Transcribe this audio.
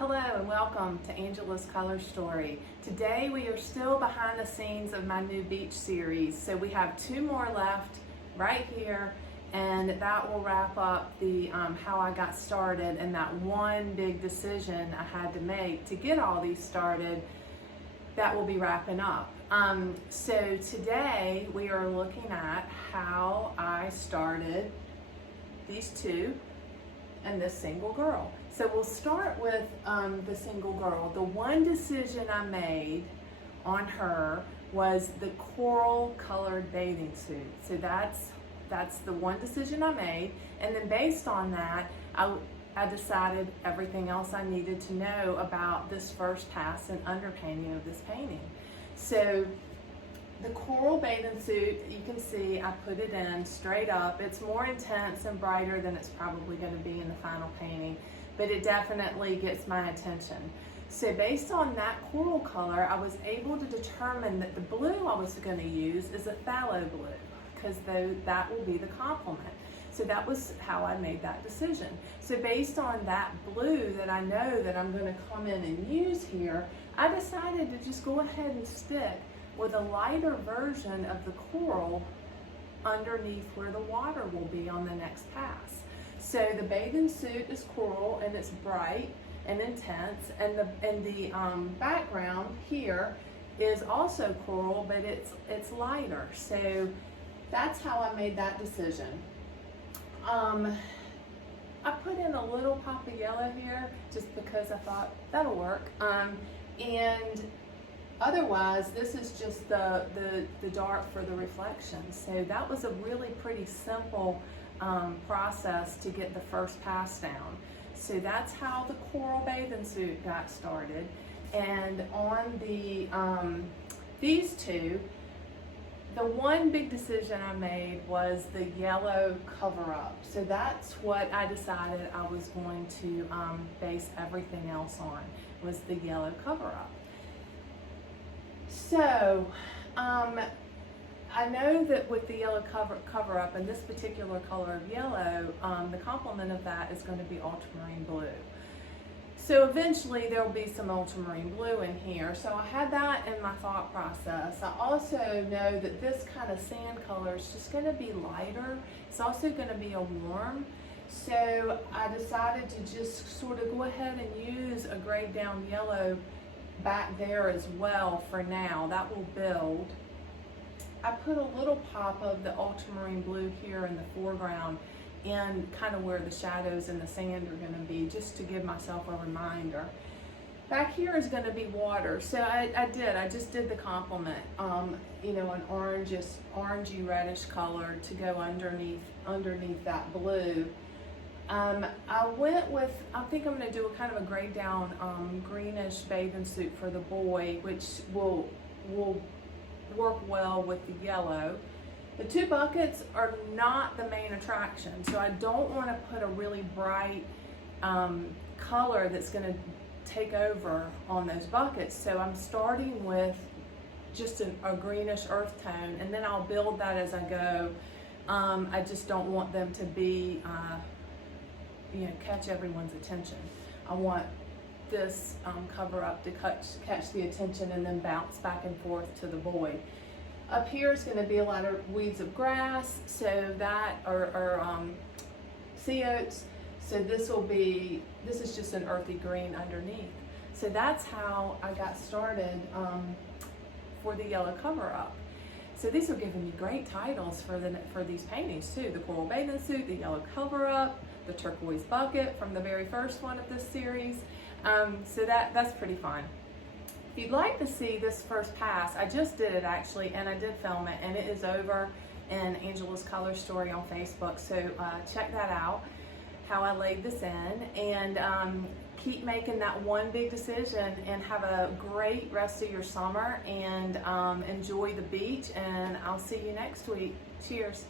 Hello and welcome to Angela's Color Story. Today we are still behind the scenes of my new beach series. So we have two more left right here, and that will wrap up the how I got started and that one big decision I had to make to get all these started. That will be wrapping up. So today we are looking at how I started these two and this single girl. So we'll start with the single girl. The one decision I made on her was the coral colored bathing suit. So that's the one decision I made, and then based on that I decided everything else I needed to know about this first pass and underpainting of this painting. So the coral bathing suit, you can see I put it in straight up. It's more intense and brighter than it's probably going to be in the final painting, but it definitely gets my attention. So based on that coral color, I was able to determine that the blue I was going to use is a phthalo blue, because that will be the complement. So that was how I made that decision. So based on that blue that I know that I'm going to come in and use here, I decided to just go ahead and stick with a lighter version of the coral underneath where the water will be on the next pass. So the bathing suit is coral and it's bright and intense, and the background here is also coral, but it's lighter. So that's how I made that decision. I put in a little pop of yellow here just because I thought that'll work. And otherwise, this is just the dark for the reflection. So that was a really pretty simple process to get the first pass down. So that's how the coral bathing suit got started. And on the these two, the one big decision I made was the yellow cover-up. So that's what I decided I was going to base everything else on, was the yellow cover-up. So I know that with the yellow cover-up and this particular color of yellow, the complement of that is going to be ultramarine blue. So eventually there will be some ultramarine blue in here. So I had that in my thought process. I also know that this kind of sand color is just going to be lighter. It's also going to be a warm. So I decided to just sort of go ahead and use a grayed down yellow back there as well for now. That will build. I put a little pop of the ultramarine blue here in the foreground, and kind of where the shadows and the sand are going to be, just to give myself a reminder. Back here is going to be water, so I just did the complement, you know, an orangey reddish color to go underneath that blue. I went with, I think I'm going to do a kind of a grayed down greenish bathing suit for the boy, which will work well with the yellow. The two buckets are not the main attraction, so I don't want to put a really bright color that's going to take over on those buckets. So I'm starting with just a greenish earth tone, and then I'll build that as I go. I just don't want them to be, you know, catch everyone's attention. I want this cover up to catch the attention and then bounce back and forth to the boy. Up here is going to be a lot of weeds of grass, so that are sea oats. So this is just an earthy green underneath. So that's how I got started for the yellow cover up. So these are giving me great titles for these paintings too: the coral bathing suit, the yellow cover up, the turquoise bucket from the very first one of this series. So that's pretty fun. If you'd like to see this first pass, I just did it actually, and I did film it, and it is over in Angela's Color Story on Facebook. So check that out, how I laid this in, and keep making that one big decision, and have a great rest of your summer, and enjoy the beach, and I'll see you next week. Cheers.